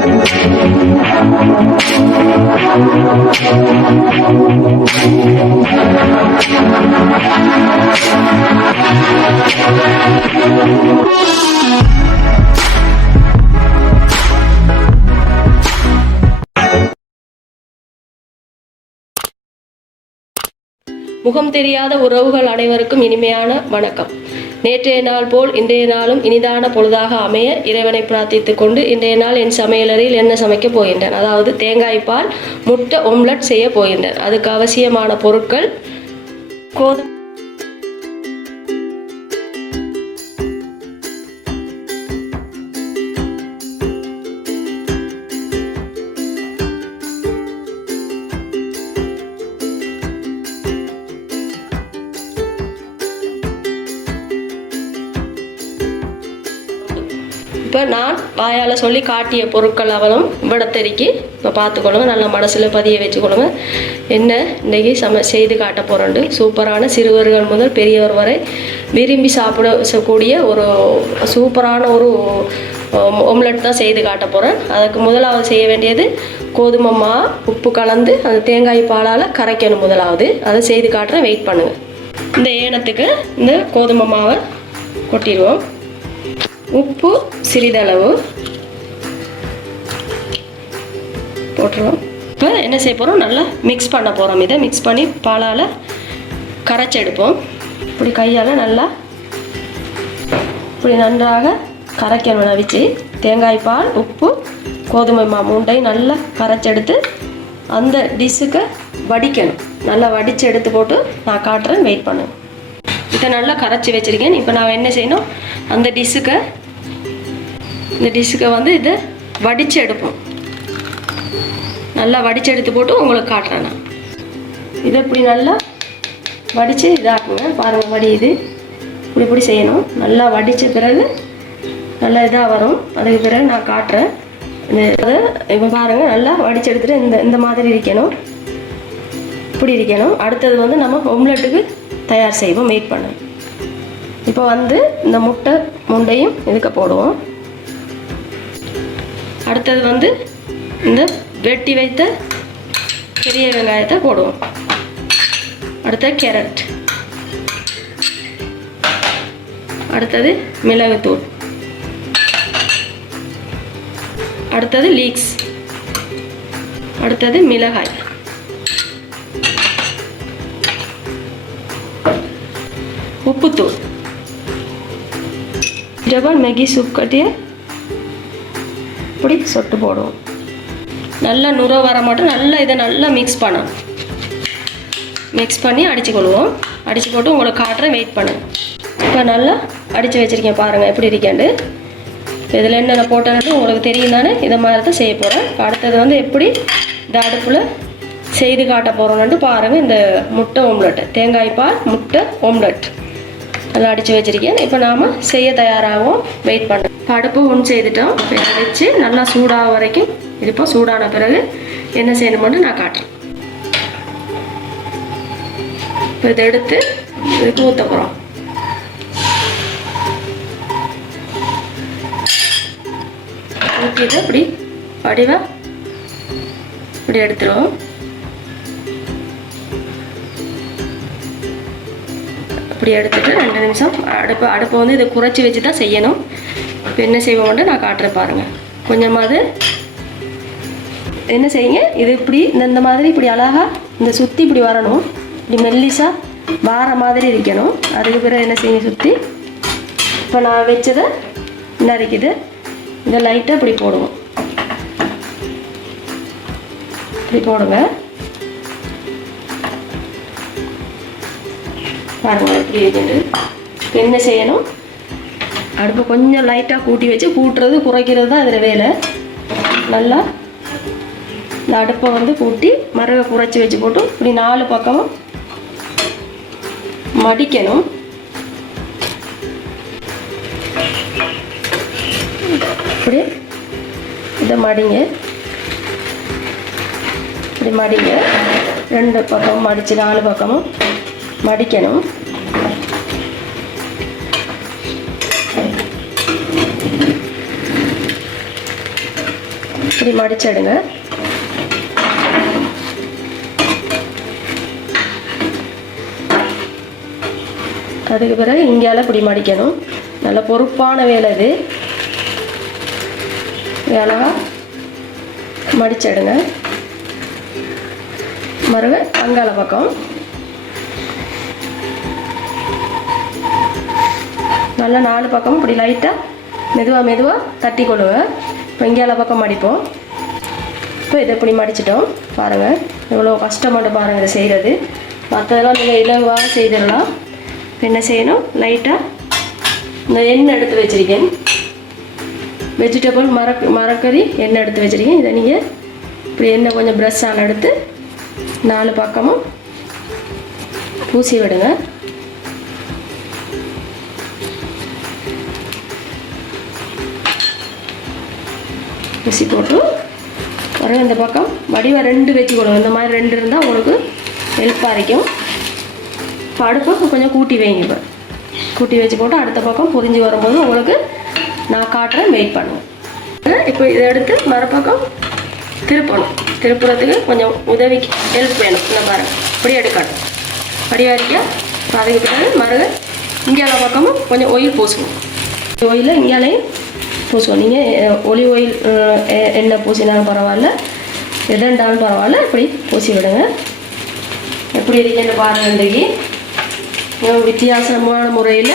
முகம் தெரியாத உறவுகள் அனைவருக்கும் இனிமையான வணக்கம். நேற்றைய நாள் போல் இன்றைய நாளும் இனிதான பொழுதாக அமைய இறைவனை பிரார்த்தித்துக் கொண்டு இன்றைய நாள் என் சமையலறையில் என்ன சமைக்கப் போகின்றேன், அதாவது தேங்காய் பால் முட்டை ஒம்லெட் செய்ய போகின்றேன். அதுக்கு அவசியமான பொருட்கள்: கோதுமை இப்போ நான் வாயால் சொல்லி காட்டிய பொருட்கள் அவளும் விடத்தறிக்கி இப்போ பார்த்துக்கொள்ளுங்க, நல்லா மனசில் பதிய வச்சுக்கொள்ளுங்க. என்ன இன்றைக்கி செய்து காட்ட போகிறோண்டு சூப்பரான சிறுவர்கள் முதல் பெரியவர் வரை விரும்பி சாப்பிடக்கூடிய ஒரு சூப்பரான ஒரு ஒம்லெட் தான் செய்து காட்ட போகிறேன். அதுக்கு முதலாவது செய்ய வேண்டியது கோதுமை மாவு உப்பு கலந்து அந்த தேங்காய் பாலால் கரைக்கணும். முதலாவது அதை செய்து காட்டுறேன், வெயிட் பண்ணுங்கள். இந்த ஏனத்துக்கு இந்த கோதுமை மாவை கொட்டிடுவோம். உப்பு சிறிதளவு போட்டுருவோம். இப்போ என்ன செய்ய போகிறோம், நல்லா மிக்ஸ் பண்ண போகிறோம். இதை மிக்ஸ் பண்ணி பாலால் கரைச்சி எடுப்போம். இப்படி கையால் நல்லா இப்படி நன்றாக கரைக்கணும். நவிச்சு தேங்காய் பால் உப்பு கோதுமை மாவு மூண்டையும் நல்லா கரைச்செடுத்து அந்த டிஷ்ஷுக்கு வடிக்கணும். நல்லா வடித்து எடுத்து போட்டு நான் காட்டுறேன், வெயிட் பண்ணுங்க. இதை நல்லா கரைச்சி வச்சுருக்கேன். இப்போ நான் என்ன செய்யணும், அந்த இந்த டிஷ்ஷுக்கு வந்து இதை வடித்து எடுப்போம். நல்லா வடித்து எடுத்து போட்டு உங்களுக்கு காட்டுறேன். நான் இதை இப்படி நல்லா வடித்து இதாக்குங்க. பாருங்கள், வடியுது. இப்படி செய்யணும். நல்லா வடித்த பிறகு நல்லா இதாக வரும். அதுக்கு பிறகு நான் காட்டுறேன். அதை இப்போ பாருங்கள், நல்லா வடித்து எடுத்துகிட்டு இந்த மாதிரி இருக்கணும். இப்படி இருக்கணும். அடுத்தது வந்து நம்ம ஒம்லெட்டுக்கு தயார் செய்வோம். வெயிட் பண்ணுங்க. இப்போ வந்து இந்த முண்டையும் இதுக்கு போடுவோம். அடுத்தது வந்து இந்த வெட்டி வைத்த பெரிய வெங்காயத்தை போடுவோம். அடுத்தது கேரட், அடுத்தது மிளகுத்தூள், அடுத்தது லீக்ஸ், அடுத்தது மிளகாய், உப்புத்தூள், ஜபான் மேகி சூப் கட்டிய இப்படி சொட்டு போடுவோம். நல்லா நுர வர மாட்டோம். நல்லா இதை நல்லா மிக்ஸ் பண்ணணும். மிக்ஸ் பண்ணி அடிச்சுக்கொள்வோம். அடித்து போட்டு உங்களுக்கு காட்டுறேன், வெயிட் பண்ணுங்கள். இப்போ நல்லா அடித்து வச்சுருக்கேன். பாருங்கள் எப்படி இருக்கேன்ட்டு. இதில் என்னென்ன போட்டேன்னு உங்களுக்கு தெரியும் தானே. இதை மாதிரி தான் செய்ய போகிறேன். அடுத்தது வந்து எப்படி இந்த அடுப்பில் செய்து காட்ட போகிறோன்ட்டு பாருங்கள். இந்த முட்டை ஒம்லெட், தேங்காய் பால் முட்டை ஒம்லெட் நல்லா அடித்து வச்சுருக்கேன். இப்போ நாம் செய்ய தயாராகும், வெயிட் பண்ண. அடுப்பு ஒன்று செய்துட்டோம். வச்சு நல்லா சூடாக வரைக்கும் இருப்போம். சூடான பிறகு என்ன செய்யணும்னு நான் காட்டுறேன். இப்போ இதை எடுத்து இதுக்கு ஊற்ற போகிறோம். ஊற்றிட்டு இப்படி வடிவாக இப்படி எடுத்துருவோம். இப்படி எடுத்துட்டு 2 நிமிஷம் அடுப்பை வந்து இதை குறைச்சி வச்சு தான் செய்யணும். இப்போ என்ன செய்வோம்ட்டு நான் காட்டுறேன் பாருங்கள். கொஞ்சமாவது என்ன செய்யுங்க, இது இப்படி இந்த மாதிரி இப்படி அழகாக இந்த சுற்றி இப்படி வரணும். இப்படி மெல்லிசாக வார மாதிரி இருக்கணும். அதுக்கு பிறகு என்ன செய்யுங்க, சுற்றி இப்போ நான் வச்சதை நறுக்கிது இதை லைட்டாக இப்படி போடுவோம். இப்படி போடுங்க. பாருங்கள் எப்படி இருக்குது. இப்போ என்ன செய்யணும், அடுப்பை கொஞ்சம் லைட்டாக கூட்டி வச்சு கூட்டுறது குறைக்கிறது தான் இதில் வேலை. நல்லா இந்த அடுப்பை வந்து கூட்டி மரவை குறைச்சி வச்சு போட்டு இப்படி 4 பக்கமும் மடிக்கணும். இப்படி இதை மடிங்க. இப்படி மடிங்க. 2 பக்கமும் மடித்து 4 பக்கமும் மடிக்கணும். இப்படி மடிச்சிடுங்க. அதுக்கு பிறகு இங்கேயால இப்படி மடிக்கணும். நல்ல பொறுப்பான வேலை இது. அழகாக மடிச்சிடுங்க. மறுக அங்கால பக்கம் நல்லா 4 பக்கமும் இப்படி லைட்டாக மெதுவாக தட்டி கொள்ளுங்க. இப்போ இங்கேயால பக்கம் மடிப்போம். இப்போ இதை இப்படி மடிச்சிட்டோம். பாருங்கள் எவ்வளோ கஷ்டமாட்டு பாருங்கள் இதை செய்கிறது. மற்றதெல்லாம் நீங்கள் இலவாக செய்திடலாம். என்ன செய்யணும், லைட்டாக இந்த எண்ணெய் எடுத்து வச்சுருக்கேன். வெஜிடபிள் மரக்கறி எண்ணெய் எடுத்து வச்சுருக்கேன். இதை நீங்கள் இப்படி எண்ணெய் கொஞ்சம் ப்ரெஷ்ஷான எடுத்து 4 பக்கமும் பூசி விடுங்க. பூசி போட்டு வரும். இந்த பக்கம் வடிவாக 2 வச்சுக்கணும். இந்த மாதிரி 2 இருந்தால் உங்களுக்கு ஹெல்ப்பாக இருக்கும். இப்போ அடுப்பு கொஞ்சம் கூட்டி வைங்க. இப்போ கூட்டி வச்சு போட்டு அடுத்த பக்கம் பொரிஞ்சு வரும்போது உங்களுக்கு நான் காட்டுறேன், வெயிட் பண்ணுவேன். இப்போ இதை எடுத்து மறுபக்கம் திருப்பணும். திருப்புறத்துக்கு கொஞ்சம் உதவிக்கு ஹெல்ப் வேணும். இந்த பாருங்கள் இப்படி எடுக்கணும். படிவாரிக்க அதுக்கு பிறகு மறுக இங்கேயால பக்கமும் கொஞ்சம் ஆயில் பூசுவோம். ஆயிலை இங்கேயாலையும் பூசுவோம். நீங்கள் ஒலிவ் ஆயில் எண்ணெய் பூசினாலும் பரவாயில்ல, எதண்டாலும் பரவாயில்ல, இப்படி பூசி விடுங்க. எப்படி இருக்கேன்னு பாருங்கள். இன்றைக்கு வித்தியாசமான முறையில்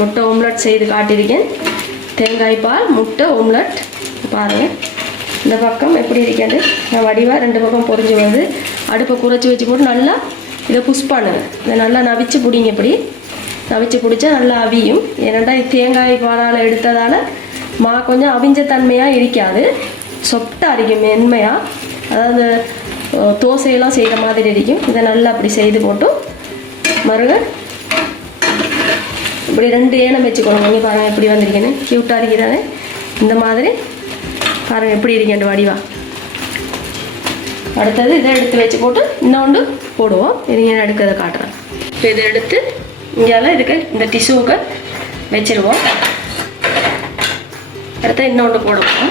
முட்டை ஓம்லெட் செய்து காட்டியிருக்கேன். தேங்காய் பால் முட்டை ஓம்லெட் பாருங்கள். இந்த பக்கம் எப்படி இருக்கேன்னு நான் வடிவாக 2 பக்கம் பொரிஞ்சு வருது. அடுப்பை குறைச்சி வச்சு போட்டு நல்லா இதை புஷ் பண்ணுங்க. இதை நல்லா நவிச்சு பிடிங்க. இப்படி நவிச்சு பிடிச்சா நல்லா அவியும். ஏன்னாண்டா தேங்காய் பாலால் எடுத்ததால் கொஞ்சம் அவிஞ்ச தன்மையாக இருக்காது, சொப்டாக இருக்கும், மென்மையாக. அதாவது தோசையெல்லாம் செய்கிற மாதிரி இருக்கும். இதை நல்லா அப்படி செய்து போட்டு மறுக இப்படி 2 ஏனம் வச்சுக்கணும். நீங்கள் பாருங்கள் எப்படி வந்திருக்கேன்னு, க்யூட்டாக இருக்கிறானே. இந்த மாதிரி பாருங்கள் எப்படி இருக்கேன் வடிவா. அடுத்தது இதை எடுத்து வச்சு போட்டு இன்னொன்று போடுவோம். இது நான் எடுக்கிறத காட்டுறேன். இப்போ இதை எடுத்து இங்கேயால இதுக்கு இந்த டிஷ்யூவுக்கு வச்சிருவோம். அடுத்து இன்னொன்று போடுவோம்.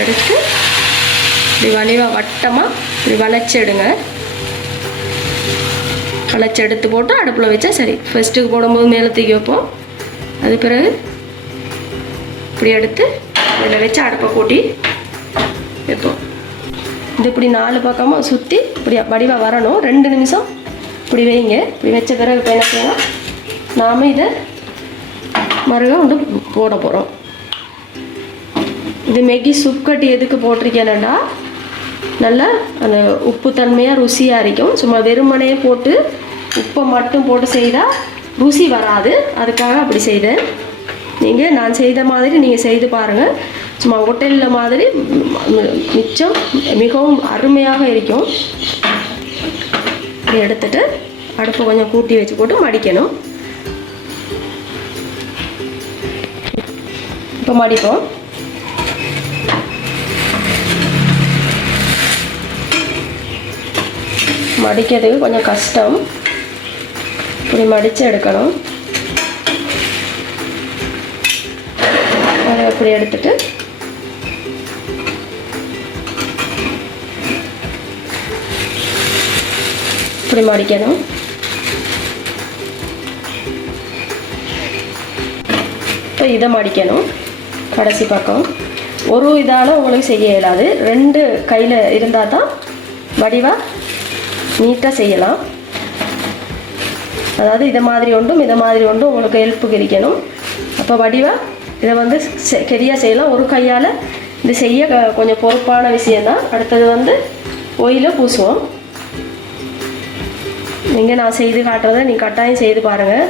எடுத்து இப்படி வலிவாக வட்டமாக இப்படி வளைச்சிடுங்க. வளைச்சி எடுத்து போட்டு அடுப்பில் வச்சா சரி. ஃபஸ்ட்டுக்கு போடும்போது மேலே தூக்கி வைப்போம். அது பிறகு இப்படி எடுத்து இதில் வச்சு அடுப்பை கூட்டி வைப்போம். இது இப்படி 4 பக்கமாக சுற்றி இப்படி வடிவாக வரணும். 2 நிமிஷம் இப்படி வைங்க. இப்படி வச்ச பிறகு இப்போ என்ன செய்யலாம், நாம் இதை மறுக வந்து போட போகிறோம். இது மேகி சூப் கட்டி எதுக்கு போட்டிருக்கேன்னா நல்லா அந்த உப்பு தன்மையாக ருசியாக இருக்கும். சும்மா வெறுமனையே போட்டு உப்பை மட்டும் போட்டு செய்தால் ருசி வராது. அதுக்காக அப்படி செய்தேன். நீங்கள் நான் செய்த மாதிரி நீங்கள் செய்து பாருங்கள். சும்மா ஹோட்டலில் மாதிரி மிச்சம் மிகவும் அருமையாக இருக்கும். இப்படி எடுத்துட்டு அடுப்பை கொஞ்சம் கூட்டி வச்சு போட்டு மடிக்கணும். இப்போ மடிப்போம். மடிக்கிறதுக்கு கொஞ்சம் கஷ்டம். இப்படி மடித்து எடுக்கணும். அதை அப்படி எடுத்துட்டு இப்படி மடிக்கணும். இப்போ இதை மடிக்கணும். கடைசி பக்கம் ஒரு இதால் உங்களுக்கு செய்ய இயலாது. 2 கையில் இருந்தால் தான் வடிவாக நீட்டாக செய்யலாம். அதாவது இதை மாதிரி ஒன்றும் இதை மாதிரி ஒன்றும் உங்களுக்கு ஹெல்ப்புக்கு இருக்கணும். அப்போ வடிவாக இதை வந்து சரியாக செய்யலாம். ஒரு கையால் இது செய்ய கொஞ்சம் பொறுப்பான விஷயந்தான். அடுத்தது வந்து ஆயிலை பூசுவோம். நீங்கள் நான் செய்து காட்டுறதை நீங்கள் கட்டாயம் செய்து பாருங்கள்.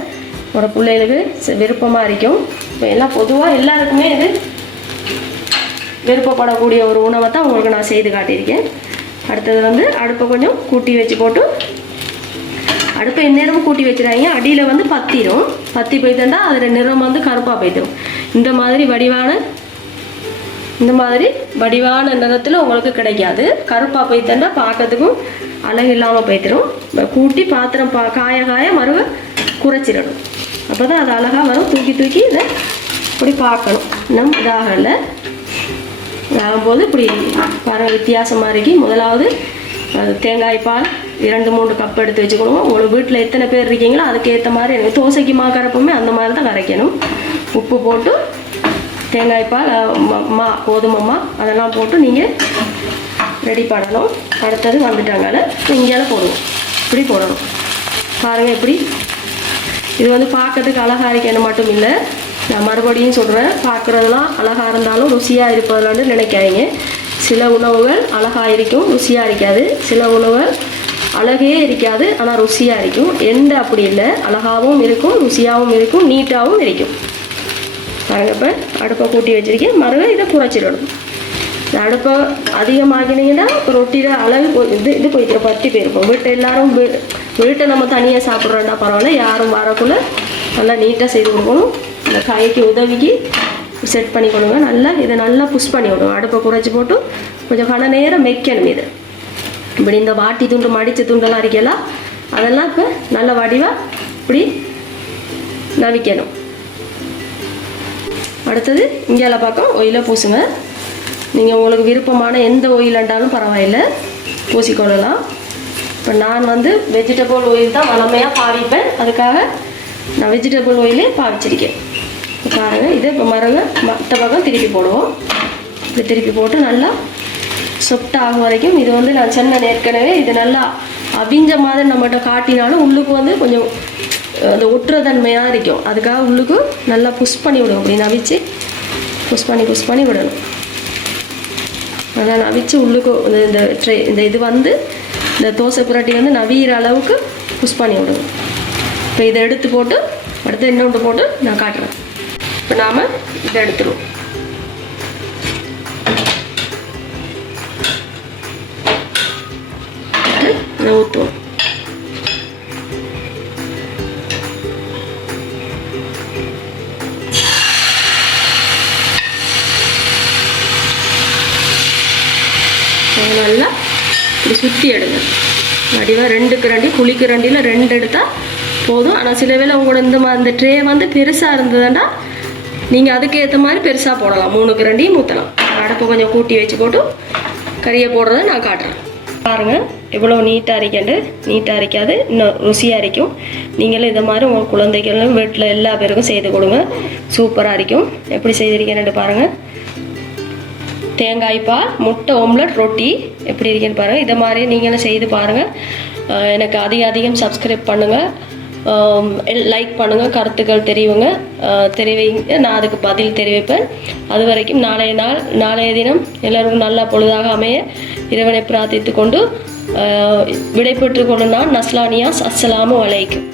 உங்களோட பிள்ளைகளுக்கு விருப்பமாக இருக்கும். இப்போ எல்லாம் பொதுவாக எல்லாருக்குமே இது விருப்பப்படக்கூடிய ஒரு உணவை தான் உங்களுக்கு நான் செய்து காட்டியிருக்கேன். அடுத்தது வந்து அடுப்பை கொஞ்சம் கூட்டி வச்சு போட்டு, அடுப்பை எந்நேரமும் கூட்டி வச்சுறாங்க. அடியில் வந்து பற்றி போய்த்தா அதில் நிறம் வந்து கருப்பாக போய்ட்டும். இந்த மாதிரி வடிவான இந்த மாதிரி வடிவான நிறத்தில் உங்களுக்கு கிடைக்காது. கருப்பாக போய்த்தா பார்க்கறதுக்கும் அழகு இல்லாமல் போய்த்திரும். கூட்டி பாத்திரம் காய காய மறுவ குறைச்சிடணும். அப்போ தான் அது அழகாக வரும். தூக்கி தூக்கி இதை இப்படி பார்க்கணும். இன்னும் இதாகலை. ஆகும்போது இப்படி பாருங்கள் வித்தியாசமாக இருக்கு. முதலாவது தேங்காய் பால் 2-3 கப் எடுத்து வச்சுக்கணும். உங்களுக்கு வீட்டில் எத்தனை பேர் இருக்கீங்களோ அதுக்கேற்ற மாதிரி எனக்கு தோசைக்கு கரைப்போமே அந்த மாதிரி தான் கரைக்கணும். உப்பு போட்டு தேங்காய் பால் கோதுமை அதெல்லாம் போட்டு நீங்கள் ரெடி பண்ணணும். அடுத்தது வந்துட்டாங்க இங்கேயால போடுவோம். இப்படி போடணும். பாருங்கள் இப்படி இது வந்து பார்க்கறதுக்கு அழகாக இருக்கணும் மட்டும் இல்லை. நான் மறுபடியும் சொல்கிறேன், பார்க்குறதுலாம் அழகாக இருந்தாலும் ருசியாக இருப்பதில்லைன்னு நினைக்காதீங்க. சில உணவுகள் அழகாக இருக்கும், ருசியாக இருக்காது. சில உணவுகள் அழகே இருக்காது, ஆனால் ருசியாக இருக்கும். எந்த அப்படி இல்லை, அழகாகவும் இருக்கும், ருசியாகவும் இருக்கும், நீட்டாகவும் இருக்கும். பாருங்க, இப்போ அடுப்பை கூட்டி வச்சுருக்கேன். மறுபடியும் இதை குறைச்சிடணும். இந்த அடுப்பை அதிகமாகினீங்கன்னா ரொட்டியில் அளவு இது போய்க்கிற பற்றி போயிருப்போம். வீட்டை எல்லோரும் வீட்டை நம்ம தனியாக சாப்பிட்றோன்னா பரவாயில்ல, யாரும் வரக்குள்ளே நல்லா நீட்டாக செய்து கொடுக்கணும். இந்த காய்க்கு உதவிக்கு செட் பண்ணி கொடுங்க. நல்லா இதை நல்லா புஷ் பண்ணி விடுவோம். அடுப்பை குறைச்சி போட்டு கொஞ்சம் கன நேரம் வைக்கணும். இது இப்படி இந்த வாட்டி துண்டு மடித்த துண்டெல்லாம் இருக்கலாம், அதெல்லாம் இப்போ நல்ல வடிவாக இப்படி நவிக்கணும். அடுத்தது இங்கேல பக்கம் ஒயிலை பூசுங்க. நீங்கள் உங்களுக்கு விருப்பமான எந்த ஒயிலாண்டாலும் பரவாயில்லை, பூசிக்கொள்ளலாம். இப்போ நான் வந்து வெஜிடபிள் ஆயில் தான் வளமையாக பாவிப்பேன். அதுக்காக நான் வெஜிடபிள் ஆயிலே பாவிச்சிருக்கேன். இப்போ பாருங்கள், இதை இப்போ மற்ற பக்கம் திருப்பி போடுவோம். இது திருப்பி போட்டு நல்லா சொப்ட் ஆகும் வரைக்கும். இது வந்து நான் சொன்ன ஏற்கனவே இது நல்லா அவிஞ்ச மாதிரி நம்மகிட்ட காட்டினாலும் உள்ளுக்கு வந்து கொஞ்சம் அந்த ஒட்டுறதன்மையாக இருக்கும். அதுக்காக உள்ளுக்கு நல்லா புஷ் பண்ணி விடுவோம். அப்படி நவிச்சு புஷ் பண்ணி விடணும். அதான் நவிச்சு உள்ளுக்கு இந்த இது வந்து இந்த தோசை புரட்டி வந்து நவியிற அளவுக்கு புஷ் பண்ணி விடுவோம். இப்போ இதை எடுத்து போட்டு அடுத்து இன்னொன்று போட்டு நான் காட்டுறேன். இப்போ நாம் இதை எடுத்துருவோம். இதை ஊற்றுவோம். நல்லா இப்படி சுற்றி எடுங்க. வடிவாக 2 கரண்டி புளிக்கு கரண்டியில் 2 எடுத்தால் போதும். ஆனால் சில வேளை உங்களோட இந்த ட்ரே வந்து பெருசாக இருந்ததுன்னா நீங்கள் அதுக்கேற்ற மாதிரி பெருசாக போடலாம். 3 கரண்டியும் ஊற்றலாம். அடுப்பை கொஞ்சம் கூட்டி வச்சு போட்டு கறியை போடுறத நான் காட்டுறேன். பாருங்கள் எவ்வளோ நீட்டாக அரைக்காண்டு. நீட்டாக அரைக்காது, இன்னும் ருசியாக அரைக்கும். நீங்களும் இதை மாதிரி உங்கள் குழந்தைகளும் வீட்டில் எல்லா பேருக்கும் செய்து கொடுங்க. சூப்பராக அரைக்கும். எப்படி செய்திருக்கேன்னு பாருங்கள். தேங்காய் பால் முட்டை ஓம்லெட் ரொட்டி எப்படி இருக்குன்னு பாருங்கள். இதை மாதிரி நீங்களும் செய்து பாருங்கள். எனக்கு அதிகம் சப்ஸ்கிரைப் பண்ணுங்கள், லைக் பண்ணுங்கள், கருத்துக்கள் தெரிவிங்க. நான் அதுக்கு பதில் தெரிவிப்பேன். அது வரைக்கும் நாளைய தினம் எல்லோருக்கும் நல்ல பொழுதாக அமைய இறைவனை பிரார்த்தித்து கொண்டு விடைபெற்று கொண்டு நான் நஸ்லானியாஸ். அஸ்ஸலாமு அலைக்கும்.